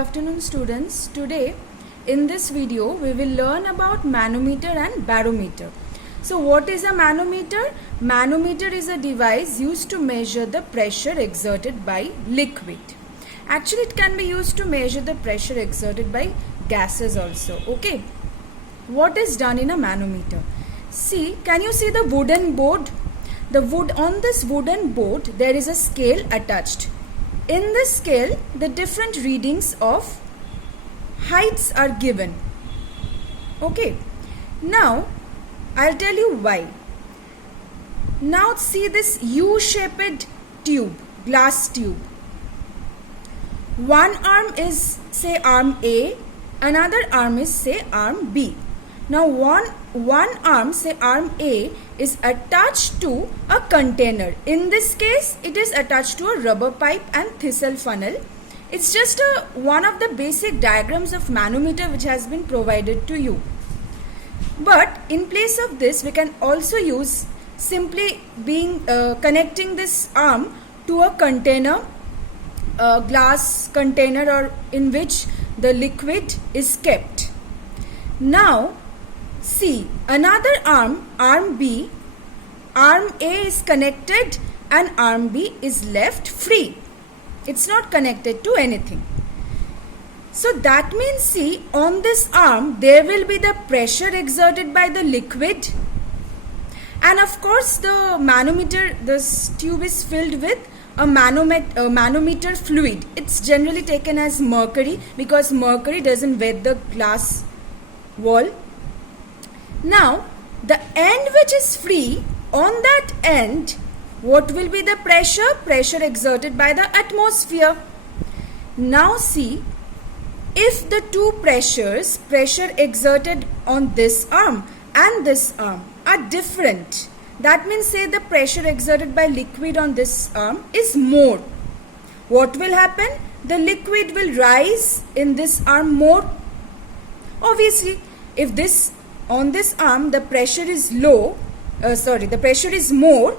Good afternoon students. Today in this video we will learn about manometer and barometer. So what is a manometer? Manometer is a device used to measure the pressure exerted by liquid. Actually it can be used to measure the pressure exerted by gases also. Okay. What is done in a manometer? See, can you see the wooden board? On this wooden board there is a scale attached. In this scale, the different readings of heights are given. Okay. Now, I'll tell you why. Now see this U-shaped tube, glass tube. One arm is say arm A, another arm is say arm B. Now one arm, say arm A, is attached to a container. In this case, it is attached to a rubber pipe and thistle funnel. It's just one of the basic diagrams of manometer which has been provided to you. But in place of this, we can also use simply connecting this arm to a container, a glass container or in which the liquid is kept. Now, see, another arm B, arm A is connected and arm B is left free. It's not connected to anything. So that means, see, on this arm there will be the pressure exerted by the liquid, and of course the manometer, this tube is filled with a manometer fluid. It's generally taken as mercury because mercury doesn't wet the glass wall. Now, the end which is free, on that end, what will be the pressure? Pressure exerted by the atmosphere. Now see, if the two pressures, pressure exerted on this arm and this arm are different, that means say the pressure exerted by liquid on this arm is more. What will happen? The liquid will rise in this arm more. Obviously, if this on this arm the pressure is the pressure is more,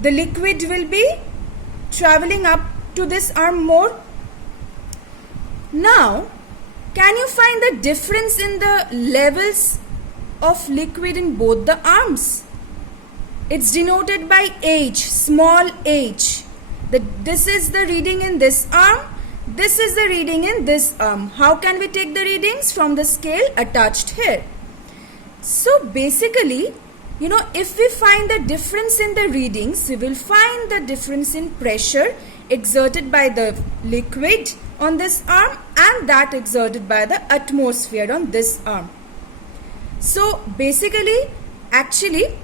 the liquid will be traveling up to this arm more. Now, can you find the difference in the levels of liquid in both the arms? It's denoted by H, small h. This is the reading in this arm. This is the reading in this arm. How can we take the readings? From the scale attached here. So basically, if we find the difference in the readings, we will find the difference in pressure exerted by the liquid on this arm and that exerted by the atmosphere on this arm. So basically, actually,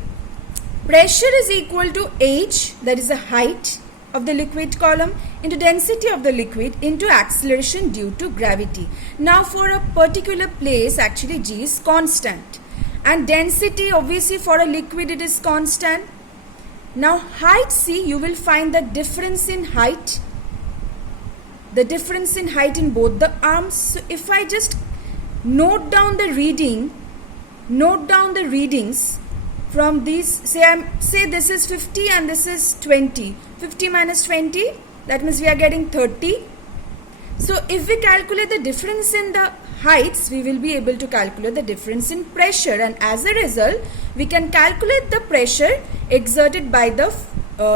pressure is equal to H, that is the height of the liquid column, into density of the liquid into acceleration due to gravity. Now for a particular place, actually G is constant. And density, obviously for a liquid it is constant. Now height, see, you will find the difference in height. The difference in height in both the arms. So if I just note down the readings from these, say this is 50 and this is 20. 50 minus 20, that means we are getting 30. So if we calculate the difference in the heights, we will be able to calculate the difference in pressure, and as a result we can calculate the pressure exerted by the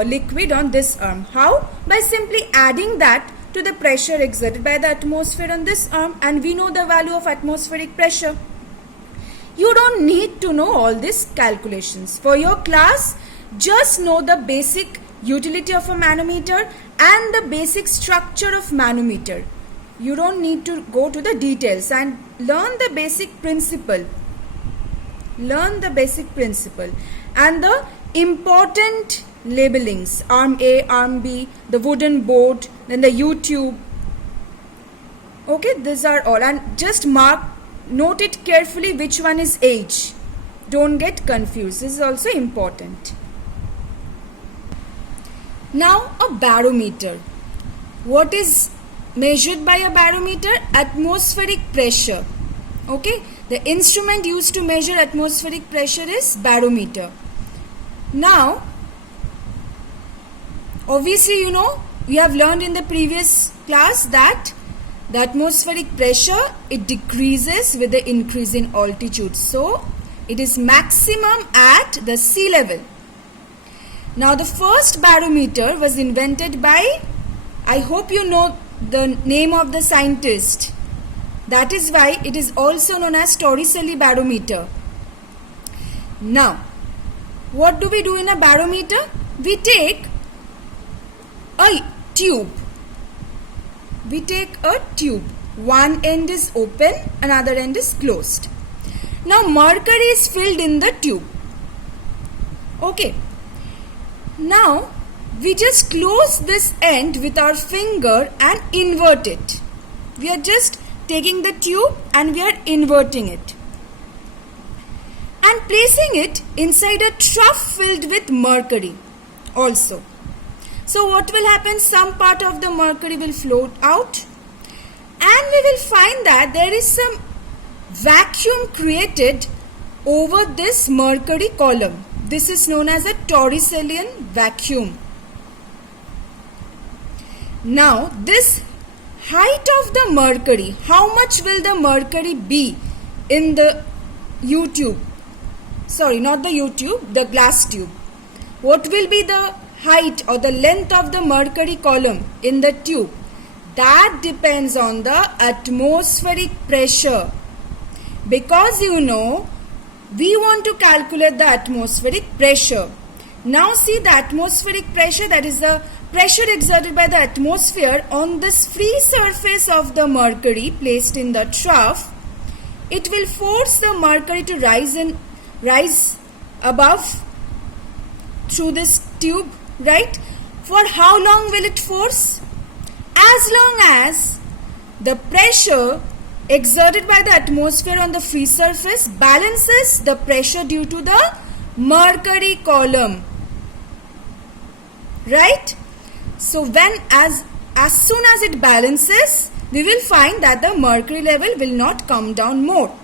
liquid on this arm. How? By simply adding that to the pressure exerted by the atmosphere on this arm, and we know the value of atmospheric pressure. You don't need to know all these calculations. For your class, just know the basic utility of a manometer and the basic structure of manometer. You don't need to go to the details, and learn the basic principle. Learn the basic principle and the important labelings. Arm A, arm B, the wooden board, then the U-tube. Okay, these are all, and just note it carefully which one is H. Don't get confused. This is also important. Now a barometer. What is measured by a barometer? Atmospheric pressure. Okay, the instrument used to measure atmospheric pressure is barometer. Now, obviously we have learned in the previous class that the atmospheric pressure, it decreases with the increase in altitude. So it is maximum at the sea level. Now the first barometer was invented by, I hope you know the name of the scientist. That is why it is also known as Torricelli barometer. Now, what do we do in a barometer? We take a tube. We take a tube. One end is open, another end is closed. Now mercury is filled in the tube. Okay. Now we just close this end with our finger and invert it. We are just taking the tube and we are inverting it and placing it inside a trough filled with mercury also. So what will happen? Some part of the mercury will float out and we will find that there is some vacuum created over this mercury column. This is known as a Torricellian vacuum. Now this height of the mercury, how much will the mercury be in the U-tube? Sorry, not the U-tube, the glass tube. What will be the height or the length of the mercury column in the tube? That depends on the atmospheric pressure. Because you know, we want to calculate the atmospheric pressure. Now see the atmospheric pressure, that is the pressure exerted by the atmosphere on this free surface of the mercury placed in the trough. It will force the mercury to rise above through this tube, right? For how long will it force? As long as the pressure exerted by the atmosphere on the free surface balances the pressure due to the mercury column, right? So when as soon as it balances, we will find that the mercury level will not come down more.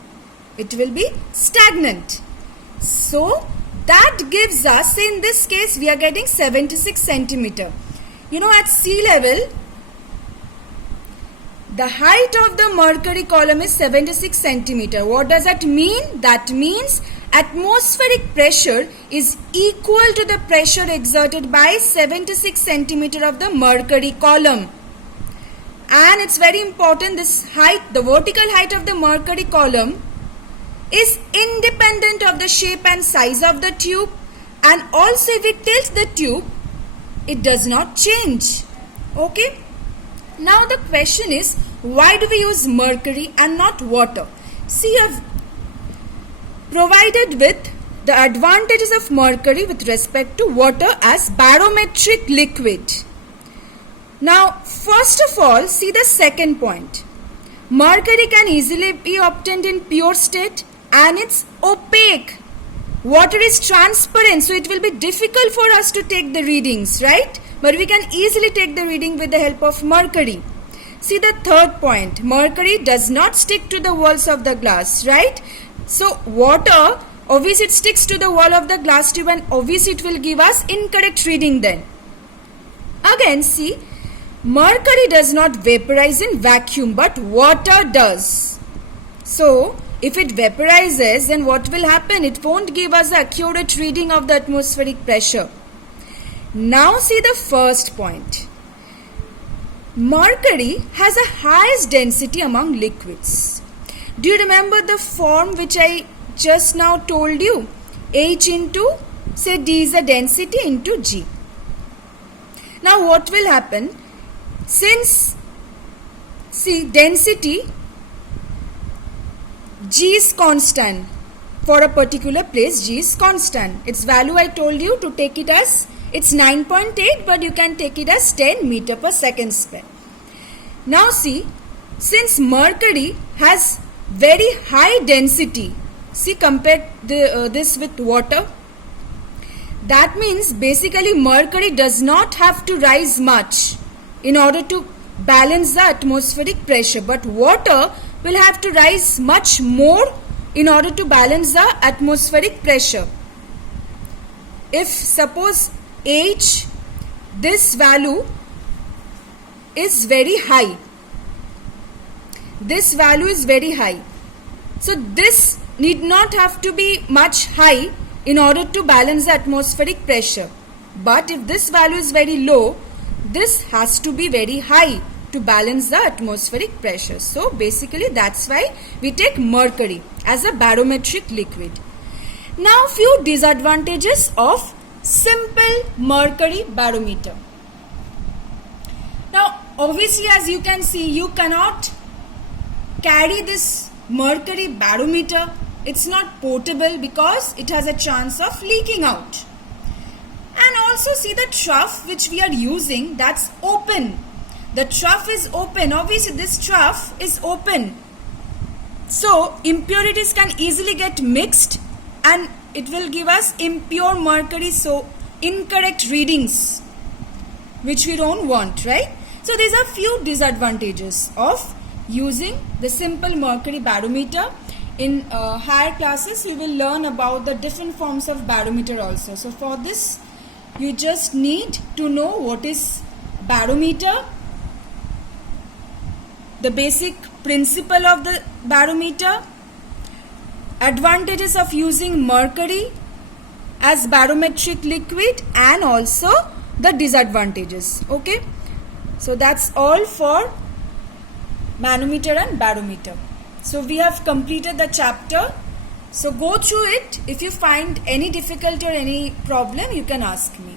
It will be stagnant. So that gives us, in this case we are getting 76 centimeter. You know, at sea level the height of the mercury column is 76 centimeter. What does that mean? That means atmospheric pressure is equal to the pressure exerted by 76 centimeter of the mercury column. And it's very important, this height, the vertical height of the mercury column is independent of the shape and size of the tube, and also if we tilt the tube, it does not change. Okay. Now the question is, why do we use mercury and not water? See, I've provided with the advantages of mercury with respect to water as barometric liquid. Now, first of all, see the second point. Mercury can easily be obtained in pure state and it's opaque. Water is transparent, so it will be difficult for us to take the readings, right? But we can easily take the reading with the help of mercury. See the third point. Mercury does not stick to the walls of the glass, right? So water, obviously it sticks to the wall of the glass tube and obviously it will give us incorrect reading then. Again, see, mercury does not vaporize in vacuum, but water does. So if it vaporizes, then what will happen? It won't give us the accurate reading of the atmospheric pressure. Now see the first point. Mercury has the highest density among liquids. Do you remember the form which I just now told you? H into, say D is the density into G. Now what will happen? Since, see, density G is constant. For a particular place, G is constant. Its value I told you to take it as, it's 9.8, but you can take it as 10 meter per second square. Now see, since mercury has very high density, see, compare this with water. That means basically mercury does not have to rise much in order to balance the atmospheric pressure, but water will have to rise much more in order to balance the atmospheric pressure. If suppose H, this value is very high, this value is very high. So this need not have to be much high in order to balance the atmospheric pressure. But if this value is very low, this has to be very high to balance the atmospheric pressure. So basically that's why we take mercury as a barometric liquid. Now few disadvantages of simple mercury barometer. Now obviously, as you can see, you cannot carry this mercury barometer. It's not portable because it has a chance of leaking out. And also see the trough which we are using, that's open. The trough is open. Obviously this trough is open. So impurities can easily get mixed and it will give us impure mercury, so incorrect readings which we don't want, right? So these are few disadvantages of using the simple mercury barometer. In higher classes we will learn about the different forms of barometer also. So for this you just need to know what is barometer, the basic principle of the barometer, advantages of using mercury as barometric liquid, and also the disadvantages. Okay, so that's all for manometer and barometer. So we have completed the chapter. So go through it. If you find any difficulty or any problem, you can ask me.